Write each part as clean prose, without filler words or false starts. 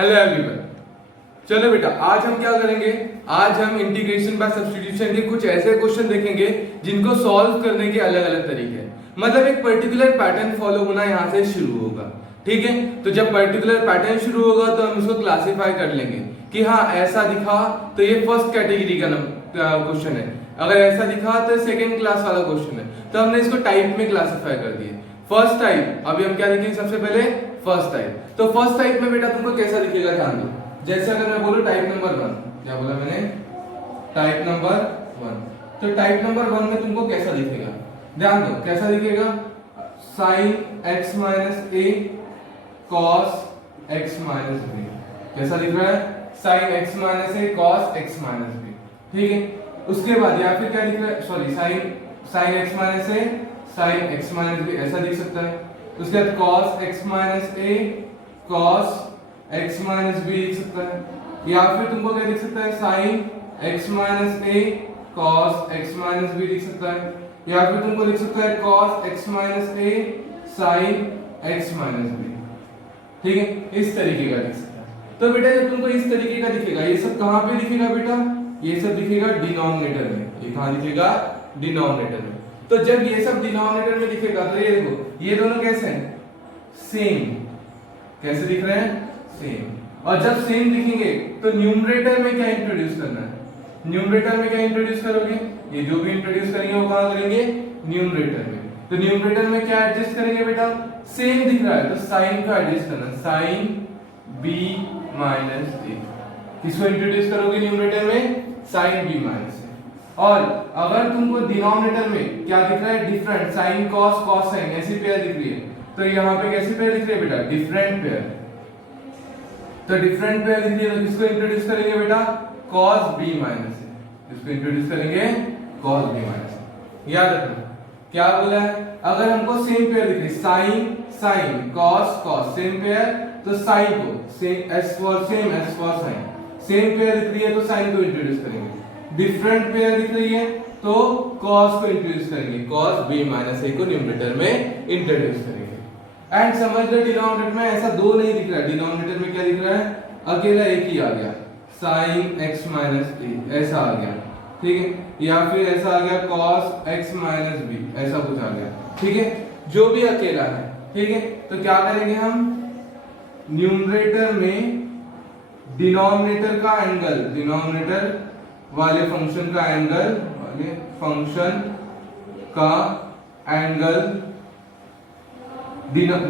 Hello everyone. चलो बेटा, आज हम क्या करेंगे? आज हम इंटीग्रेशन बाय सब्स्टिट्यूशन के कुछ ऐसे क्वेश्चन देखेंगे जिनको सॉल्व करने के अलग अलग तरीके हैं। मतलब एक पर्टिकुलर पैटर्न फॉलो होना यहाँ से शुरू होगा। ठीक है, तो जब पर्टिकुलर पैटर्न शुरू होगा तो हम इसको क्लासिफाई कर लेंगे कि हाँ ऐसा दिखा तो ये फर्स्ट कैटेगरी का क्वेश्चन है, अगर ऐसा दिखा तो सेकेंड क्लास वाला क्वेश्चन है। तो हमने इसको टाइप में क्लासिफाई कर दिए। फर्स्ट टाइप, अभी हम क्या देखेंगे? सबसे पहले फर्स्ट टाइप। तो फर्स्ट टाइप में बेटा तुमको कैसा दिखेगा ध्यान दो। जैसे अगर मैं बोलूं टाइप नंबर 1, क्या बोला मैंने? Type number 1। तो टाइप नंबर 1 में तुमको कैसा दिखेगा? ध्यान दो कैसा दिखेगा। sin x माइनस ए cos x माइनस बी। कैसा दिख रहा है? sin x माइनस ए cos x माइनस बी। ठीक है, उसके बाद या फिर क्या दिख रहा है? सॉरी, sin x माइनस ए sin x माइनस बी, ऐसा दिख सकता है। उसके बाद cos x माइनस ए cos x माइनस बी दिख सकता है। या फिर तुमको क्या दिख सकता है? sin x माइनस ए cos x माइनस बी दिख सकता है। या फिर तुमको दिख सकता है cos x माइनस ए sin x माइनस बी। ठीक है, इस तरीके का दिख सकता है। तो बेटा जब तुमको इस तरीके का दिखेगा, ये सब कहां पे दिखेगा बेटा? ये सब दिखेगा डिनोमिनेटर में। ये कहां दिखेगा? डिनोमिनेटर में। तो जब ये सब डिनोमिनेटर में दिखेगा तो ये देखो, ये दोनों कैसे हैं? सेम। कैसे दिख रहे हैं? सेम। और जब सेम दिखेंगे तो न्यूमरेटर में क्या इंट्रोड्यूस करना है? न्यूमरेटर में क्या इंट्रोड्यूस करोगे? ये जो भी इंट्रोड्यूस करेंगे वो कहां करेंगे? न्यूमरेटर में। तो न्यूमरेटर में क्या एडजस्ट करेंगे बेटा? सेम दिख रहा है तो साइन का एडजस्ट करना, साइन b माइनस a। किसको इंट्रोड्यूस करोगे न्यूमरेटर में? Sine b minus a। और अगर तुमको डिनोमिनेटर में क्या दिख रहा है? Different, sine cos cos sin ऐसी पेयर दिख रही है। तो यहाँ पे कैसी पेयर दिख रही है बेटा? Different pair. तो डिफरेंट पेयर दिख रही है तो किसको इंट्रोड्यूस करेंगे बेटा? cos b minus a। इसको इंट्रोड्यूस करेंगे cos b माइनस a। याद रखना क्या बोला है? अगर हमको सेम पेयर दिख रही है, sine sine cos cos, same pair, तो साइन को same s for sine, same pair दिख रही है तो साइन को इंट्रोड्यूस करेंगे। डिफरेंट पेयर दिख रही है तो cos को इंट्रोड्यूस करेंगे, cos b माइनस a को न्यूमरेटर में इंट्रोड्यूस करेंगे। एंड समझ लो डिनोमिनेटर में ऐसा दो नहीं दिख रहा है। डिनोमिनेटर में क्या दिख रहा है? अकेला एक ही आ गया, sin x माइनस a ऐसा आ गया। ठीक है, या फिर ऐसा आ गया cos x माइनस b, ऐसा कुछ आ गया। ठीक है, जो भी अकेला है। ठीक है, तो क्या करेंगे हम? न्यूमरेटर में डिनोमिनेटर का एंगल, डिनोमिनेटर वाले फंक्शन का एंगल,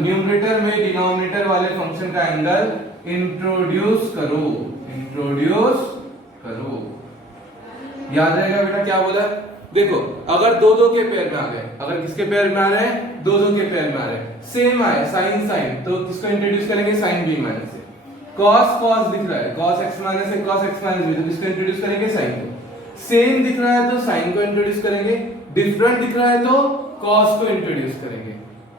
न्यूमरेटर में डिनोमिनेटर वाले फंक्शन का एंगल इंट्रोड्यूस करो, इंट्रोड्यूस करो। याद रहेगा बेटा क्या बोला? देखो, अगर दो दो के पेयर में आ गए, अगर किसके पेयर में आ रहे हैं? दो दो के पेयर में आ रहे हैं, सेम आए साइन साइन, तो किसको इंट्रोड्यूस करेंगे? साइन b माइनस से। cos cos दिख रहा है, cos x माइनस से cos x माइनस b, तो किसको इंट्रोड्यूस करेंगे? साइन को। सेम दिख रहा है तो साइन को इंट्रोड्यूस करेंगे। डिफरेंट दिख रहा है तो cos को इंट्रोड्यूस करेंगे।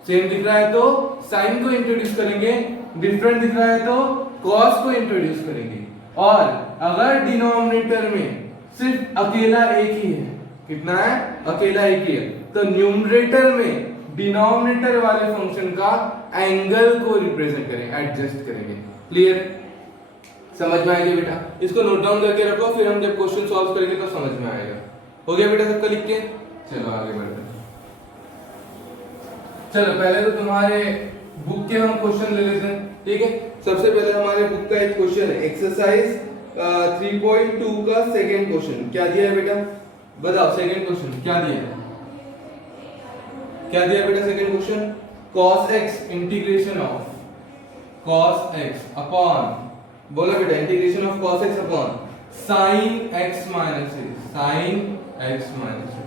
सेम दिख रहा है तो साइन को इंट्रोड्यूस करेंगे, डिफरेंट दिख रहा है तो cos को इंट्रोड्यूस करेंगे। और अगर डिनोमिनेटर में सिर्फ अकेला एक ही है, कितना है? अकेला एक ही है, तो न्यूमरेटर में डिनोमिनेटर वाले फंक्शन का एंगल को रिप्रेजेंट करेंगे, एडजस्ट करेंगे। क्लियर? समझ में आएगा बेटा? इसको नोट डाउन करके रखो, फिर हम जब क्वेश्चन सॉल्व करेंगे तो समझ में आएगा। हो गया बेटा सबका लिख के? चलो आगे बढ़ते हैं। चलो पहले तो तुम्हारे बुक के हम क्वेश्चन ले लेते हैं। ठीक है, सबसे पहले हमारे बुक का एक क्वेश्चन है, एक्सरसाइज 3.2 का सेकंड क्वेश्चन। क्या दिया है बेटा? बताओ सेकंड क्वेश्चन क्या दिया है? क्या दिया है बेटा second question? cos x integration of cos x upon, बोलो बेटा, integration of cos x upon sin x minus a, sin x minus a।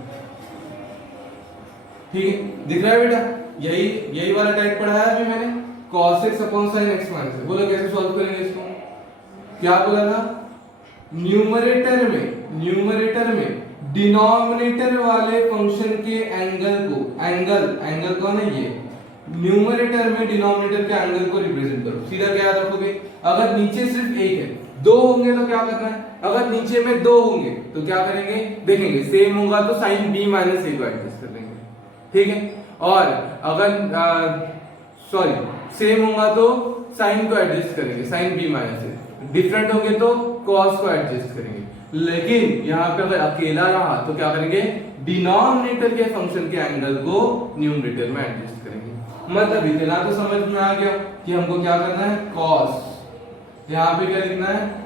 ठीक है, दिख रहा है बेटा? यही वाला टाइप पढ़ा है अभी मैंने, cos x upon sin x minus a। बोलो कैसे सॉल्व करेंगे इसको? क्या बोला था? न्यूमरेटर में डिनोमिनेटर वाले फंक्शन के एंगल को, एंगल कौन है? ये। न्यूमरेटर में डिनोमिनेटर के एंगल को रिप्रेजेंट करो। सीधा क्या याद रखोगे? अगर नीचे सिर्फ एक है, दो होंगे तो क्या करना है? अगर नीचे में दो होंगे तो क्या करेंगे? देखेंगे सेम होगा तो sin b माइनस a को एडजस्ट कर लेंगे। ठीक है, और अगर सॉरी सेम होगा तो साइन को एडजस्ट करेंगे, साइन बी माइनस ए। डिफरेंट होंगे तो कॉस को एडजस्ट करेंगे। लेकिन यहाँ पे अगर अकेला रहा तो क्या करेंगे, डिनोमिनेटर के फंक्शन के एंगल को न्यूमरेटर में एडजस्ट करेंगे। मतलब इतना तो समझ में आ गया कि हमको क्या करना है, कॉस यहाँ पे क्या लिखना है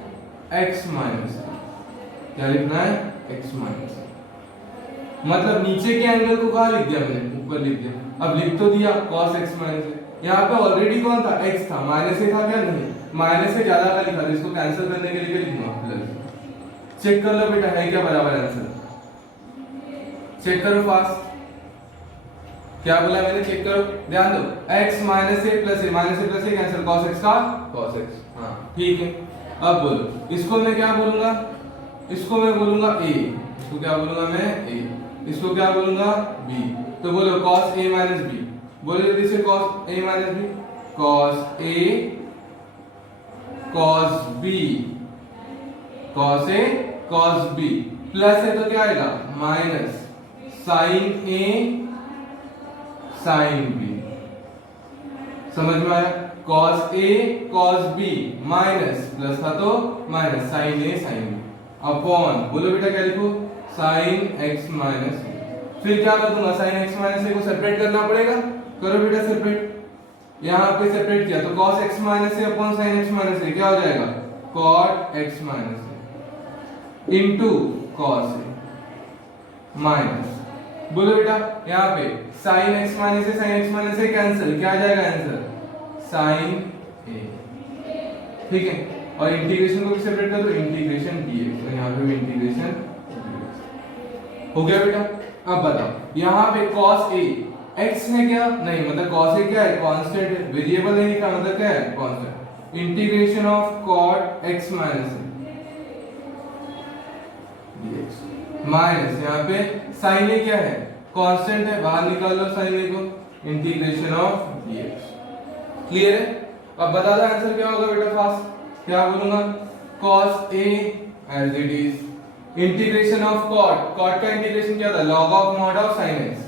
x माइनस, क्या लिखना है x माइनस। मतलब नीचे के एंगल को कहाँ लिख दिया मैंने, ऊपर लिख दिया। अब लिख तो दिया cos x माइनस। यहाँ पे ऑलरेडी कौन था, x था, माइनस ए था क्या, नहीं माइनस से ज्यादा का लिखा था, इसको कैंसिल करने के लिए लिखूंगा प्लस। चेक कर लो बेटा है क्या बराबर आंसर, चेक करो फास्ट। क्या बोला मैंने, चेक करो, ध्यान दो, x माइनस ए प्लस ए, माइनस ए प्लस ए कैंसिल, cos x का cos x, हाँ ठीक है। अब बोलो इसको मैं क्या बोलूंगा, इसको मैं बोलूंगा a, इसको क्या बोलूंगा मैं a, इसको क्या बोलूंगा b। तो बोलो cos a माइनस b, बोलो जल्दी से cos a minus b, cos a cos b, cos a cos b, plus है तो क्या आएगा minus sin a sin b। समझ में आया, cos a cos b minus, plus था तो minus sin a sin b, upon बोलो बेटा क्या लिखो sin x माइनस a। फिर क्या कर दूंगा, sin x माइनस a को सेपरेट करना पड़ेगा, करो बेटा सेपरेट। यहाँ पे सेपरेट किया तो cos x minus a upon sin x minus a क्या हो जाएगा, cot x minus a into cos a minus, बोलो बेटा यहाँ पे sin x minus a sin x minus a cancel, क्या आ जाएगा आंसर sin a, ठीक है। और इंटीग्रेशन को भी सेपरेट कर दो, इंटीग्रेशन dx, और यहाँ पे भी इंटीग्रेशन हो गया बेटा। अब बताओ यहाँ पे cos a x है क्या, नहीं मतलब cos a क्या है, कांस्टेंट है, वेरिएबल नहीं लिखा, मतलब क्या है constant. Integration of cot x minus a dx minus, यहाँ पे sin a क्या है, कांस्टेंट है, बाहर निकाल लो sin a को, इंटीग्रेशन ऑफ dx। क्लियर है। अब बता दो आंसर क्या होगा बेटा फास्ट, क्या बोलूंगा cos a as it is, integration of cot, cot का इंटीग्रेशन क्या था, log of mod of sin x,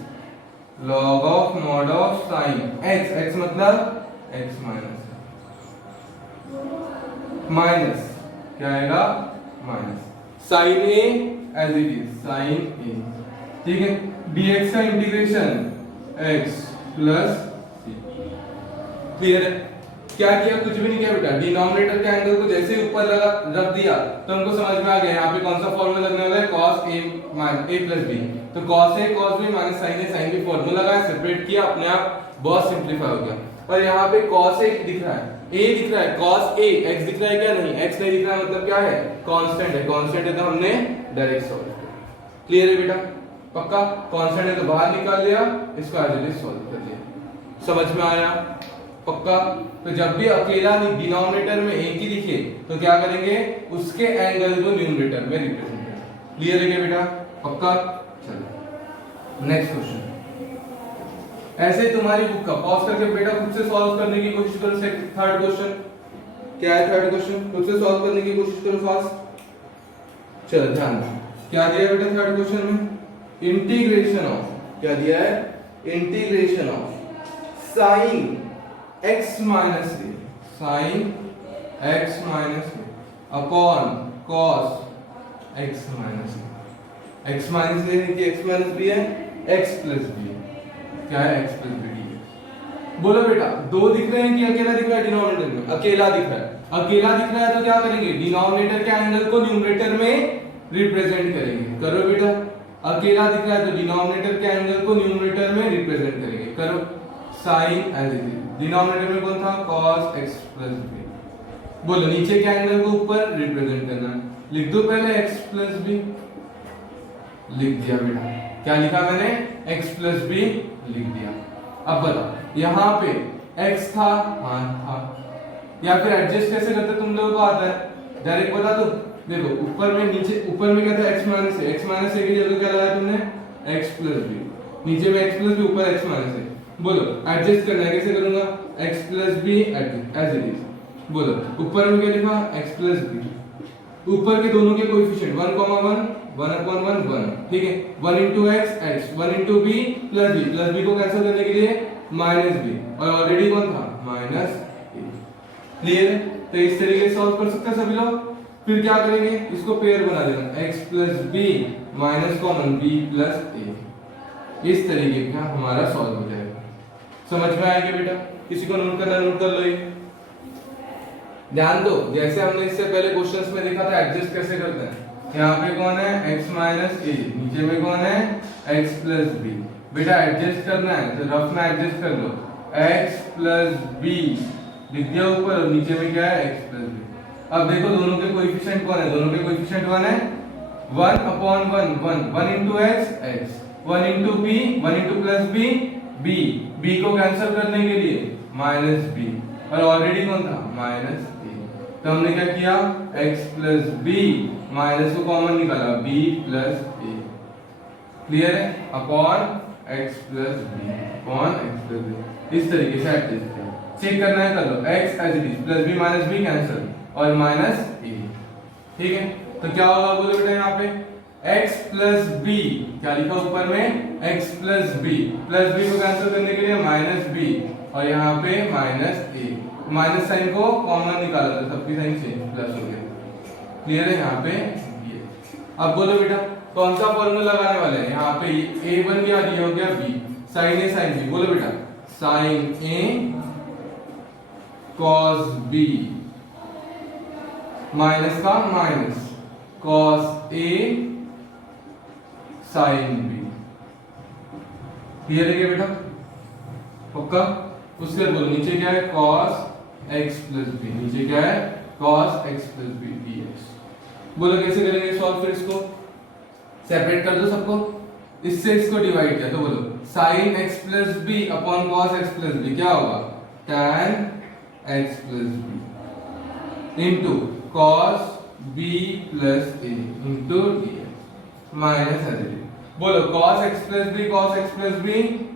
log of mod of sin x, x मतलब x माइनस, माइनस क्या आएगा minus sin a as it is, sin a, ठीक है। dx का integration x plus c। Clear है। क्या किया, कुछ भी नहीं किया बेटा, डिनोमिनेटर के एंगल को जैसे ही ऊपर लगा रख दिया तो हमको समझ में आ गया यहाँ पे कौन सा फॉर्मूला लगने वाला है, cos a minus a plus b। तो cos a cos b minus sin a sin b formula लगाया, सेपरेट किया, अपने आप बहुत सिंपलीफाई हो गया। और यहाँ पे cos a दिख रहा है, a दिख रहा है, cos a x दिख रहा है क्या, नहीं x नहीं दिख रहा है, मतलब क्या है कांस्टेंट है, कांस्टेंट है तो हमने डायरेक्ट सॉल्व किया। क्लियर है बेटा, पक्का कांस्टेंट है तो बाहर निकाल लिया, इसको एज इट इज सॉल्व कर दिया। समझ में आया, पक्का। तो जब भी अकेला डिनोमिनेटर में एक ही दिखे तो क्या करेंगे, उसके एंगल को न्यूमरेटर में रिप्रेजेंट करेंगे। क्लियर है क्या बेटा, पक्का। चलो नेक्स्ट क्वेश्चन। ऐसे तुम्हारी बुक का पॉज करके बेटा खुद से सॉल्व करने की कोशिश करो। थर्ड क्वेश्चन क्या है, थर्ड क्वेश्चन खुद से सॉल्व करने की कोशिश करो फास्ट। चलो ध्यान दो, क्या दिया है बेटा थर्ड क्वेश्चन में, इंटीग्रेशन ऑफ, क्या दिया है, integration of sine x minus a, sine x minus a upon cos x minus a। x minus a है कि x माइनस b है, x प्लस b है, क्या है x प्लस b dx। बोलो बेटा दो दिख रहे हैं कि अकेला दिख रहा है, डिनोमिनेटर में अकेला दिख रहा है, अकेला दिख रहा है तो क्या करेंगे, डिनोमिनेटर के एंगल को न्यूमरेटर में रिप्रेजेंट करेंगे। करो बेटा, अकेला दिख रहा है तो डिनोमिनेटर के एंगल को न्यूमरेटर में रिप्रेजेंट करेंगे। करो sine as it is, denominator में कौन था cos x प्लस b। बोलो नीचे के एंगल को ऊपर रिप्रेजेंट करना है, लिख दो पहले x प्लस b, लिख दिया बेटा, क्या लिखा मैंने x प्लस b लिख दिया। अब बताओ यहाँ पे x था, हाँ था, या फिर एडजस्ट कैसे करते तुम लोगों को आता है, डायरेक्ट बता दो। देखो ऊपर में नीचे, ऊपर में क्या था x minus a, x minus a की जगह क्या लगाया तुमने x प्लस b, नीचे में x प्लस b ऊपर x माइनस a। बोलो एडजस्ट करना है, कैसे करूंगा, x plus b as it is. बोलो ऊपर में क्या लिखा x प्लस b, ऊपर के दोनों के कोएफिशिएंट 1, 1 1/1 1, ठीक है। 1 into x x, 1 into b plus b, plus b को कैंसिल करने के लिए माइनस बी, और ऑलरेडी कौन था माइनस ए। क्लियर है? तो इस तरीके से सॉल्व कर सकते हैं सभी लोग। फिर क्या करेंगे, इसको पेयर बना देना, x plus b minus common b plus a. इस तरीके का हमारा सॉल्व हो जाएगा। समझ में आएगा बेटा? किसी को नोट करना नोट कर लो। ये ध्यान दो, जैसे हमने इससे पहले क्वेश्चंस में देखा था एडजस्ट कैसे करते हैं। यहाँ पे कौन है x माइनस ए, नीचे में कौन है x प्लस बी। बेटा एडजस्ट करना है तो रफ में एडजस्ट कर लो, x प्लस बी लिख दिया ऊपर, और नीचे में क्या है x प्लस बी। अब देखो दोनों के कोएफिशिएंट कौन है, दोनों के कोएफिशिएंट 1 है, 1 upon 1 1 1 into x 1 into b 1 into plus b b को कैंसिल करने के लिए माइनस b, और ऑलरेडी कौन था माइनस a। तो हमने क्या किया, x प्लस b माइनस को कॉमन निकाला b प्लस a। क्लियर है? Upon x plus b upon x plus b। इस तरीके से एडजस्ट किया। चेक करना है कर लो, x as it is plus b minus b cancel और माइनस a। ठीक है? तो क्या होगा बोलो बेटा, यहाँ पे x प्लस b क्या लिखा ऊपर में, x प्लस b को कैंसिल करने के लिए माइनस b, और यहाँ पे माइनस a। माइनस साइन को कॉमन निकाला था, सबकी साइन चेंज प्लस हो गया। क्लियर है? यहाँ पे ये। अब बोलो बेटा कौन सा फॉर्मूला लगाने वाले हैं, यहाँ पे a बन गया, ये हो गया b, sine a sine b। बोलो बेटा sine a cos b minus का minus cos a sin b। Clear है क्या बेटा? पक्का? उसके बाद बोलो नीचे क्या है cos x प्लस b, नीचे क्या है cos x plus b dx। बोलो कैसे करेंगे सॉल्व, फिर इसको सेपरेट कर दो सबको, इससे इसको डिवाइड किया तो बोलो sin x plus b upon cos x plus b क्या होगा, tan x plus b into cos b plus a into dx minus है। बोलो cos x plus b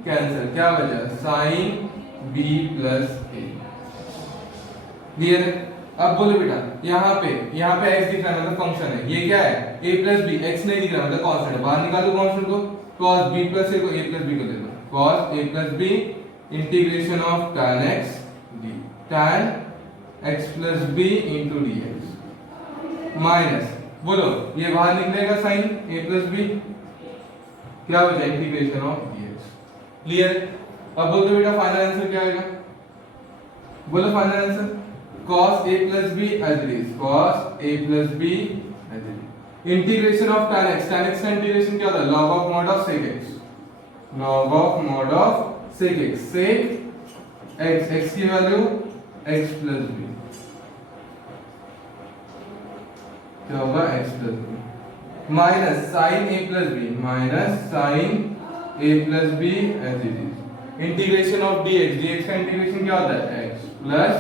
cancel, क्या बचा sin b plus a। Clear है? अब बोलो बेटा यहाँ पे x दिख रहा है मतलब फंक्शन है, ये क्या है a प्लस b, x नहीं दिख रहा मतलब कांस्टेंट है, बाहर निकालो कांस्टेंट को, cos b प्लस a को a प्लस b को दे दो, cos a plus b integration of tan x d, tan x plus b into dx minus, बोलो ये बाहर निकलेगा sin a प्लस b, क्या बचा इंटीग्रेशन ऑफ dx। क्लियर? अब बोल दो बेटा फाइनल आंसर क्या आएगा, बोलो final answer cos a plus b as it is, cos a plus b as it is। Integration of tan x का इंटीग्रेशन क्या होता है, log of mod of sec x, log of mod of sec x, sec x की value x plus b क्या होगा x plus b minus sin a plus b minus sin a plus b as it is। Integration of dx का integration क्या होता है x plus।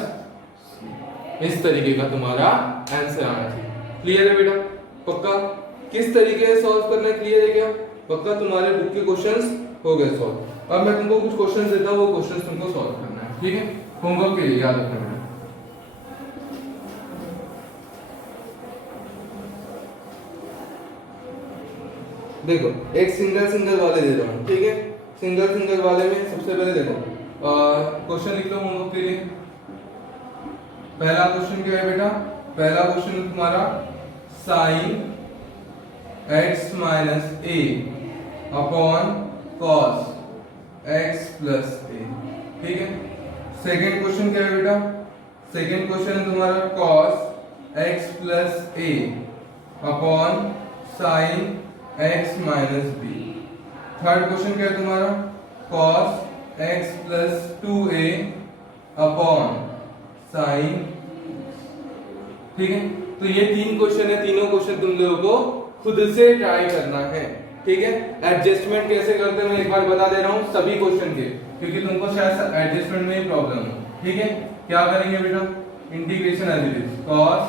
इस तरीके का तुम्हारा आंसर आना चाहिए। क्लियर है बेटा? पक्का? किस तरीके से सॉल्व करना है, क्लियर है क्या? पक्का तुम्हारे बुक के क्वेश्चंस हो गए सॉल्व। अब मैं तुमको कुछ क्वेश्चंस देता हूं, वो क्वेश्चंस तुमको सॉल्व करना है, ठीक है? होमवर्क के लिए याद रखना बेटा। देखो एक सिंगल वाले दे रहा हूं, ठीक है? सिंगल वाले में सबसे पहले देखो क्वेश्चन लिख लो होमवर्क के लिए। पहला क्वेश्चन क्या है बेटा, पहला क्वेश्चन तुम्हारा sin x minus a upon cos x plus a, ठीक है? सेकेंड क्वेश्चन क्या है बेटा, सेकेंड क्वेश्चन है तुम्हारा cos x plus a upon sin x minus b। Third question क्या है तुम्हारा cos x plus 2a upon sine. ठीक है? तो ये तीन क्वेश्चन है, तीनों क्वेश्चन तुम लोगों को खुद से ट्राई करना है, ठीक है? एडजस्टमेंट कैसे करते हैं मैं एक बार बता दे रहा हूँ सभी क्वेश्चन के, क्योंकि तुमको शायद एडजस्टमेंट में ही प्रॉब्लम हो, ठीक है? क्या करेंगे बेटा, integration as it is cos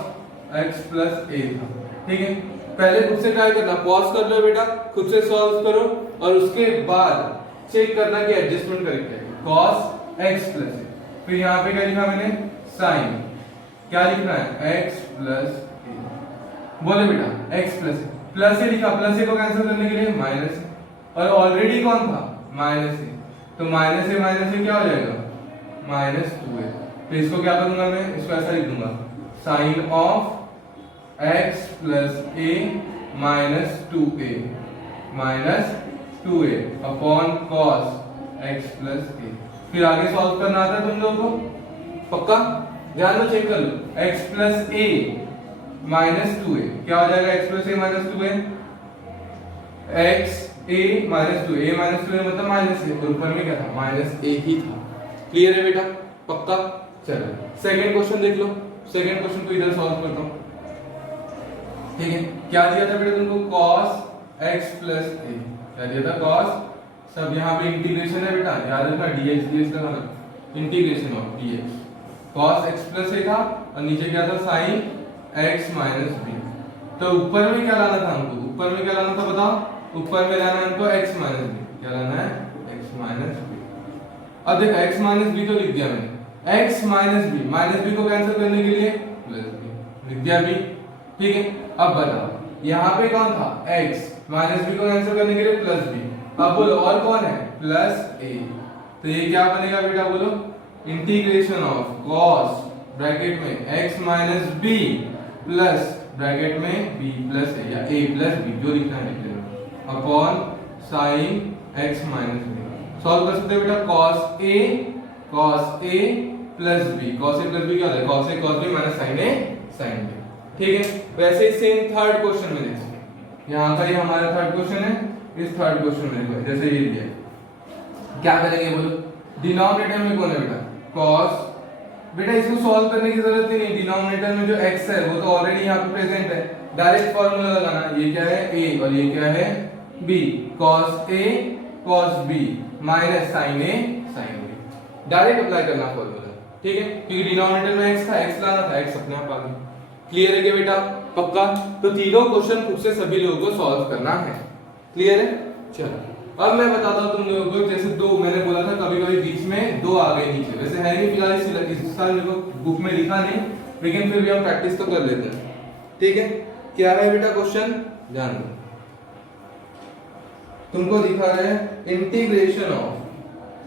x plus a था, ठीक है? पहले खुद से ट्राई करना, पॉज कर लो बेटा, खुद से सॉल्व करो और उसके बाद चेक करना कि एडजस्टमेंट करेक्ट है। cos x प्लस a, फिर यहाँ पे क्या लिखा मैंने साइन, क्या लिखना है x प्लस a। बोले बेटा x प्लस ए लिखा, प्लस ए को कैंसिल करने के लिए माइनस, और ऑलरेडी कौन था माइनस ए, तो माइनस ए क्या हो जाएगा, -2a। तो इसको क्या करूंगा मैं, इसको ऐसा लिख दूंगा, sine of x plus a -2a upon cos x plus a। फिर आगे सॉल्व करना आता है तुम लोगों को, पक्का? ध्यान में चेक कर लो, x प्लस a -2a क्या हो जाएगा, x plus a -2a, x a -2a मतलब माइनस a, तो ऊपर में क्या था, -a ही था। क्लियर है बेटा, पक्का? चलो सेकंड क्वेश्चन देख लो। सेकंड क्वेश्चन को इधर सॉल्व करता हूं, ठीक है? क्या दिया था बेटा तुमको, cos x प्लस a। क्या दिया था, cos, सब यहाँ पे इंटीग्रेशन है बेटा, याद रखना dx लगाना, integration of dx, cos x plus a था और नीचे क्या था, sin x माइनस b। तो ऊपर में क्या लाना था हमको, ऊपर में क्या लाना था बताओ, ऊपर में लाना है हमको x माइनस b। क्या लाना है, x माइनस b। अब देखो x माइनस b तो लिख दिया मैंने, x माइनस b को कैंसिल करने के लिए प्लस b लिख दिया b, ठीक है? अब बताओ यहाँ पे कौन था, x माइनस b को कैंसिल करने के लिए प्लस b। अब बोलो और कौन है, प्लस a। तो ये क्या बनेगा बेटा, बोलो, इंटीग्रेशन ऑफ cos ब्रैकेट में x minus b plus bracket में b प्लस a या a प्लस b, जो लिखना है लिख लेना, upon sin x minus b। Solve कर सकते हो बेटा, cos a plus b, cos a plus b क्या होता है, cos a cos b minus sin a sin b, ठीक है? वैसे ही सेम थर्ड क्वेश्चन में देखिए, यहाँ का ये हमारा थर्ड क्वेश्चन है, इस थर्ड क्वेश्चन में देखो जैसे ये दिया है, क्या करेंगे बोलो, डिनोमिनेटर में कौन है बेटा, cos। बेटा इसको सॉल्व करने की जरूरत ही नहीं, डिनोमिनेटर में जो x है वो तो ऑलरेडी यहाँ पे प्रेजेंट है, डायरेक्ट फॉर्मूला लगाना, ये क्या है a और ये क्या है b, cos a cos b minus sin a sin b, direct apply करना फॉर्मूला, ठीक है? क्योंकि डिनोमिनेटर में x था, x लाना था, x अपने आप आ गया। क्लियर है क्या बेटा, पक्का? तो तीनों क्वेश्चन खुद से सभी लोगों को सॉल्व करना है। क्लियर है? चलो अब मैं बताता हूं तुम लोगों को, जैसे दो मैंने बोला था कभी कभी बीच में दो आ गए नीचे, वैसे है नहीं फिलहाल इस साल मेरे को बुक में लिखा नहीं, लेकिन फिर भी हम प्रैक्टिस तो कर लेते हैं, ठीक है? क्या है बेटा क्वेश्चन, ध्यान दो, तुमको दिखा रहा है इंटीग्रेशन ऑफ,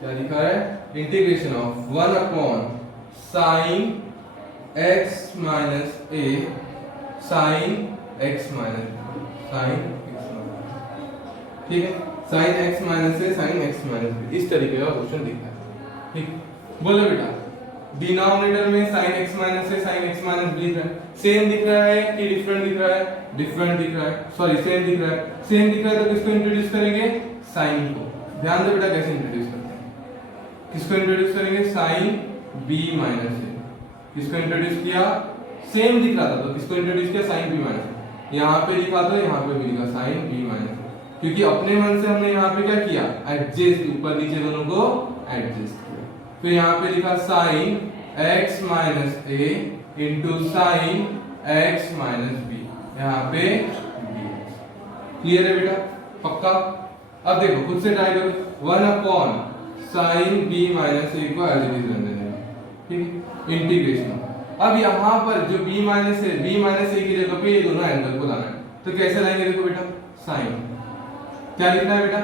क्या दिखा है, integration of 1 upon sine x minus a sine x minus sine x minus, ठीक है? Sine x minus a sine x minus b, इस तरीके का क्वेश्चन दिख रहा है, ठीक? बोलो बेटा, डिनोमिनेटर में sin x minus a sine x minus b दिख रहा है, सेम दिख रहा है कि डिफरेंट दिख रहा है, डिफरेंट दिख रहा है, सॉरी सेम दिख रहा है, सेम दिख रहा है तो किसको इंट्रोड्यूस करेंगे, साइन को। ध्यान दो बेटा कैसे इंट्रोड्यूस करते हैं, किसको इंट्रोड्यूस करेंगे, साइन b माइनस a। किसको इंट्रोड्यूस किया, सेम दिख रहा था तो किसको इंट्रोड्यूस किया, साइन b माइनस। यहाँ पे लिखा तो यहाँ पे भी लिखा साइन b माइनस, क्योंकि अपने मन से हमने यहाँ पे क्या किया, एडजस्ट, ऊपर नीचे दोनों को एडजस्ट किया। फिर यहाँ पे लिखा sine x minus a into sine x minus b, यहाँ पे b। क्लियर है बेटा, पक्का? अब देखो खुद से ट्राई करो, 1 upon sine b minus a को एज इट इज रहने देना, ठीक है? इंटीग्रेशन। अब यहाँ पर जो b माइनस a की जगह पे ये दोनों एंगल को लाना है, तो कैसे लाएंगे, देखो बेटा, साइन, क्या लिखना है बेटा,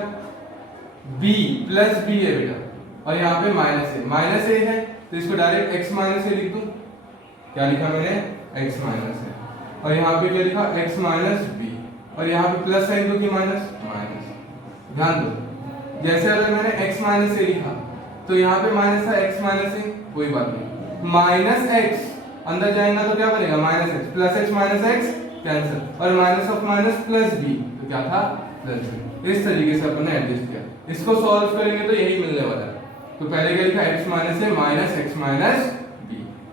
b प्लस b है बेटा, और यहाँ पे माइनस a है तो इसको डायरेक्ट x माइनस a लिख दूं, क्या लिखा मैंने, x माइनस a, और यहाँ पे क्या लिखा, x माइनस b, और यहाँ पे प्लस साइन को की माइनस। ध्यान दो, जैसे अगर मैंने x माइनस a लिखा तो यहाँ पे माइनस था x माइनस a, कोई बात नहीं, माइनस x अंदर जाएगा तो क्या बनेगा, minus x, plus x minus x cancel, और minus of minus plus b, तो क्या था, प्लस b। इस तरीके से अपन ने एडजस्ट किया, इसको सॉल्व करेंगे तो यही मिलने वाला है। तो पहले क्या लिखा, x minus a minus x minus b,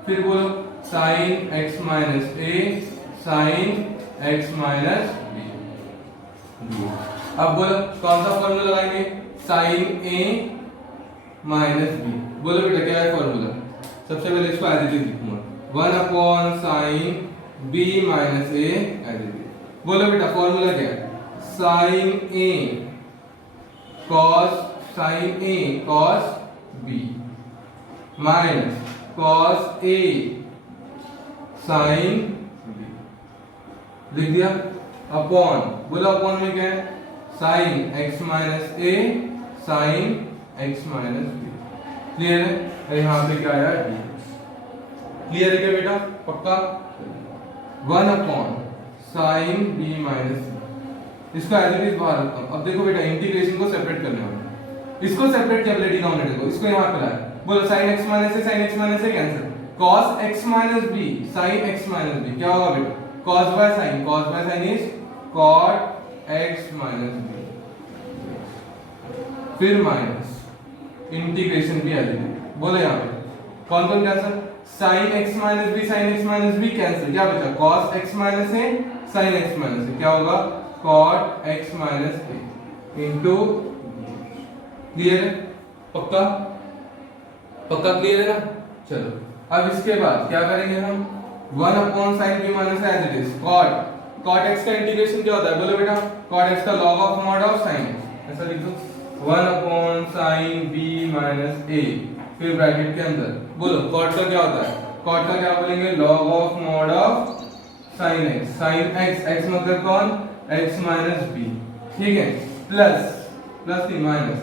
फिर बोलो sine x minus a sine x minus b। अब बोलो कौन सा फॉर्मूला लगाएंगे, साइन a माइनस b। बोलो बेटा क्या है फॉर्मूला, सबसे पहले इसको एज इट इज लिखूंगा, 1 upon sine b minus a as it is. बोलो बेटा फॉर्मूला क्या है, sine a cos b minus cos a sin b, लिख दिया, अपॉन, बोलो अपॉन में क्या है, sin x minus a sin x minus B. Clear है? यहाँ पे क्या आया dx। क्लियर है क्या बेटा? पक्का? 1 अपॉन साइन बी माइनस सी, इसको एज इट इज बाहर रखता हूँ। अब देखो बेटा इंटीग्रेशन को सेपरेट करने वाला, इसको सेपरेट किया पहले डिनोमिनेटर को, इसको यहाँ पे लाया। बोलो साइन x माइनस है, साइन x माइनस है cancel, cos x minus b, sine x minus b क्या होगा बेटा? cos by sine is cot x minus b, फिर माइनस इंटीग्रेशन भी आ जाएगी। बोलो यहाँ पे कौन कौन cancel, sine x minus b cancel, क्या बचा? cos x माइनस है, साइन x माइनस है, क्या होगा? cot x minus a into. Clear है? पक्का? पक्का क्लियर है ना? चलो अब इसके बाद क्या करेंगे हम? 1 upon sine B minus as it is cot x का इंटीग्रेशन क्या होता है? बोलो बेटा cot x का log of mod of sin x, ऐसा लिख दो 1 upon sine B minus A, फिर ब्रैकेट के अंदर बोलो cot का क्या होता है? cot का क्या बोलेंगे? log of mod of sin x, sin x मतलब कौन? x माइनस b, ठीक है, प्लस नहीं माइनस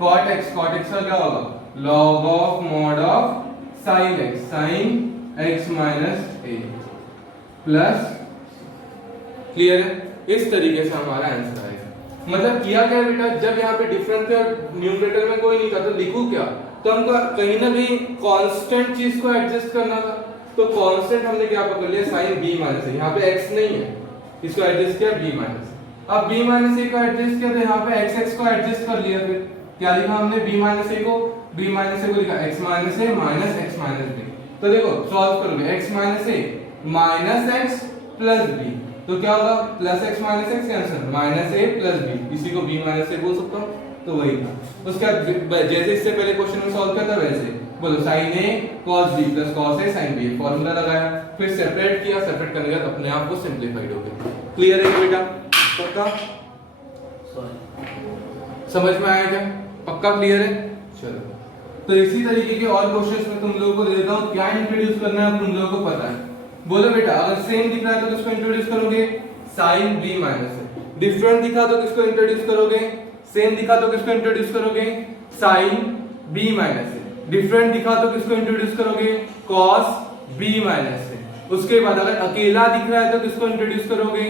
cot x का क्या होगा? log of mod of sin x minus a plus. Clear है? इस तरीके से हमारा आंसर आएगा। मतलब किया क्या बेटा, जब यहाँ पे डिफरेंस थे और न्यूमरेटर में कोई नहीं था तो लिखूं क्या? तो हमको कहीं ना कहीं कांस्टेंट चीज को एडजस्ट करना था, तो कांस्टेंट हमने क्या पकड़ लिया? साइन b माइनस है, यहाँ पे x नहीं है, इसको एडजस्ट किया b माइनस। अब b माइनस a को एडजस्ट किया तो यहाँ पे x को एडजस्ट कर लिया, फिर क्या लिखा हमने? b माइनस a को लिखा x minus a minus x minus b। तो देखो सॉल्व करोगे x minus a minus x plus b, तो क्या होगा? Plus x minus x cancel, minus a plus b, इसी को b माइनस a बोल सकता हूँ, तो वही था। उसके बाद जैसे इससे पहले क्वेश्चन में सॉल्व किया था वैसे बोलो sin a cos b plus cos a sin b, formula लगाया, फिर सेपरेट किया, सेपरेट करने के बाद अपने आप को सिंपलीफाइड हो गया। क्लियर है बेटा? पक्का? समझ में आया क्या? पक्का क्लियर है? चलो तो इसी तरीके के और क्वेश्चंस में तुम लोगों को दे देता हूँ, क्या इंट्रोड्यूस करना है तुम लोगों को पता है। बोलो बेटा अगर सेम दिख रहा है तो किसको इंट्रोड्यूस करोगे? साइन b माइनस है। डिफरेंट दिखा तो किसको इंट्रोड्यूस करोगे? सेम दिखा तो किसको इंट्रोड्यूस करोगे? साइन b माइनस है। डिफरेंट दिखा तो किसको इंट्रोड्यूस करोगे? cos b माइनस है। उसके बाद अगर अकेला दिख रहा है तो किसको इंट्रोड्यूस करोगे?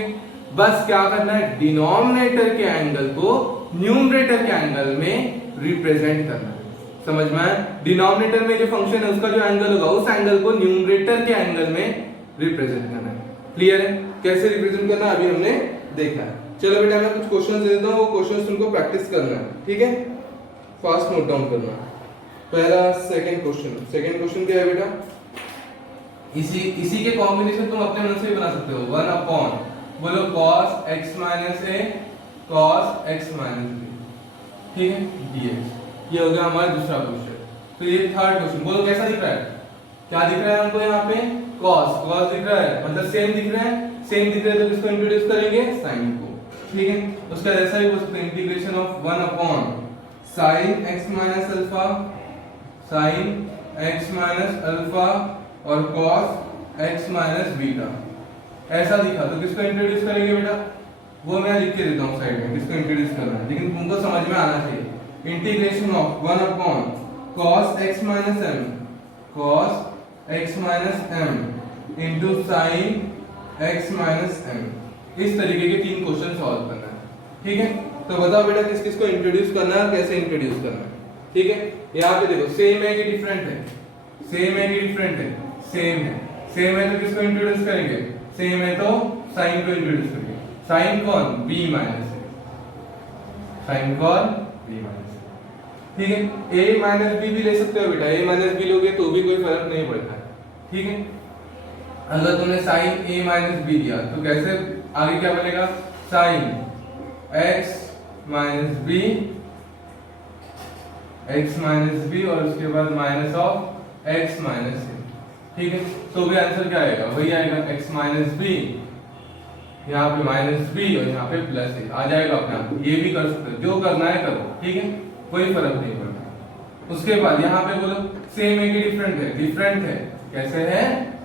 बस क्या करना है? डिनोमिनेटर के एंगल को न्यूमरेटर के एंगल में रिप्रेजेंट करना है। समझ में आया? डिनोमिनेटर में जो फंक्शन है उसका जो एंगल होगा उस एंगल को न्यूमरेटर के एंगल में रिप्रेजेंट करना है। क्लियर है? कैसे रिप्रेजेंट करना है अभी हमने देखा है। चलो बेटा मैं कुछ क्वेश्चंस दे देता हूँ, वो क्वेश्चंस तुमको प्रैक्टिस करना है, ठीक है? फास्ट नोट डाउन करना है। पहला सेकंड क्वेश्चन क्या है बेटा? इसी के कॉम्बिनेशन तुम अपने मन से भी बना सकते हो। 1 अपॉन बोलो cos x minus a cos x minus b, ठीक है, dx। ये हो गया हमारा दूसरा क्वेश्चन। तो ये थर्ड क्वेश्चन, बोलो कैसा दिख रहा है? क्या दिख रहा है हमको यहाँ पे? cos दिख रहा है, मतलब सेम दिख रहा है तो किसको इंट्रोड्यूस करेंगे? sin को, ठीक है। उसका ऐसा ही बोल सकते हैं, integration of 1 upon sin x minus alpha और cos x माइनस बीटा, ऐसा दिखा तो किसको इंट्रोड्यूस करेंगे बेटा? वो मैं लिख के देता हूँ साइड में, किसको इंट्रोड्यूस करना है, लेकिन तुमको समझ में आना चाहिए। Integration of 1 upon cos x minus m into sin x minus m, इस तरीके के 3 क्वेश्चन सॉल्व करना है, ठीक है। तो बताओ बेटा किस किस को इंट्रोड्यूस करना है और कैसे इंट्रोड्यूस करना है, ठीक है। यहाँ पे देखो सेम है कि डिफरेंट है? सेम है कि डिफरेंट है? सेम है तो किसको इंट्रोड्यूस करेंगे? सेम है तो साइन को इंट्रोड्यूस करेंगे। साइन कौन? b माइनस है, साइन कौन? b माइनस, ठीक है। a माइनस b भी ले सकते हो बेटा, a माइनस b लोगे तो भी कोई फर्क नहीं पड़ता है, ठीक है। अगर तुमने साइन a माइनस b दिया तो कैसे आगे क्या बनेगा? साइन x माइनस b और उसके बाद minus of x minus a, ठीक है। तो भी आंसर क्या आएगा? वही आएगा x माइनस b, यहाँ पे माइनस b और यहाँ पे प्लस a आ जाएगा अपने आप। ये भी कर सकते हो, जो करना है करो, ठीक है, कोई फर्क नहीं पड़ता। उसके बाद यहाँ पे बोलो सेम है कि डिफरेंट है? डिफरेंट है। कैसे है?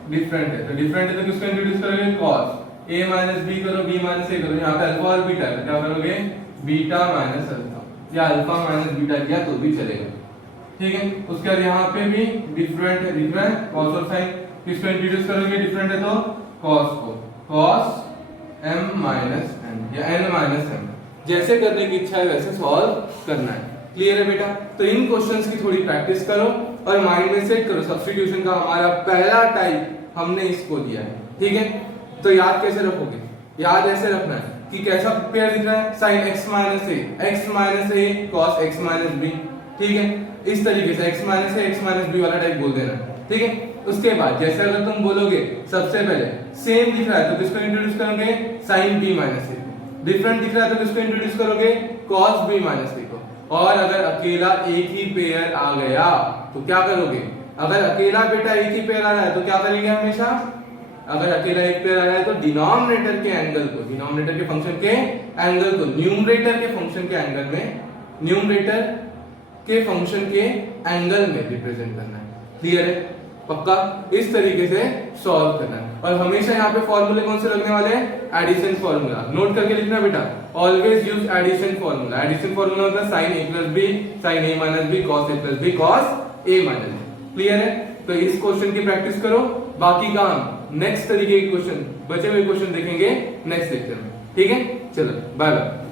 डिफरेंट है। तो डिफरेंट है तो किसको इंट्रोड्यूस करोगे? cos a माइनस b करो, b माइनस a करो, यहाँ पे अल्फा और बीटा है, क्या करोगे? बीटा माइनस अल्फा, या अल्फा माइनस बीटा लिया तो भी चलेगा, ठीक है। उसके बाद यहाँ पे भी डिफरेंट है, दिख रहा है कॉस और साइन, किसको इंट्रोड्यूस करोगे डिफरेंट है तो कॉस को, कॉस m माइनस n या n माइनस m, जैसे करने की इच्छा है वैसे सॉल्व करना है। क्लियर है बेटा? तो इन क्वेश्चंस की थोड़ी प्रैक्टिस करो और माइंड में सेट करो। सब्स्टिट्यूशन का हमारा पहला टाइप हमने इसको दिया है, ठीक है। तो याद कैसे रखोगे? याद ऐसे रखना है कि कैसा पेयर दिख रहा है, sin x minus a cos x minus b, ठीक है। इस तरीके से x minus a x minus b वाला टाइप बोल देना, ठीक है। उसके बाद जैसे अगर तुम बोलोगे सबसे पहले सेम दिख रहा है तो किसको इंट्रोड्यूस करोगे, sin b minus a, different दिख रहा है तो किसको इंट्रोड्यूस करोगे, cos b माइनस a को। और अगर अकेला एक ही पेयर आ गया तो क्या करोगे, अगर अकेला बेटा एक ही पेयर आ रहा है तो क्या करेंगे हमेशा, अगर अकेला एक पेयर आ रहा है तो डिनोमिनेटर के एंगल को, डिनोमिनेटर के फंक्शन के एंगल को न्यूमरेटर के फंक्शन के एंगल में, न्यूमरेटर के फंक्शन के एंगल में रिप्रेजेंट करना है। क्लियर है? पक्का? इस तरीके से सॉल्व करना है। और हमेशा यहाँ पे फॉर्मूले कौन से लगने वाले हैं, एडिशन फॉर्मूला। नोट करके लिखना बेटा, always use addition formula. Addition formula होता है sin a plus b sin a minus b cos a plus b cos a minus b। Clear है? तो इस क्वेश्चन की प्रैक्टिस करो, बाकी का हम नेक्स्ट तरीके के क्वेश्चन, बचे हुए क्वेश्चन देखेंगे नेक्स्ट लेक्चर में, ठीक है। चलो बाय बाय।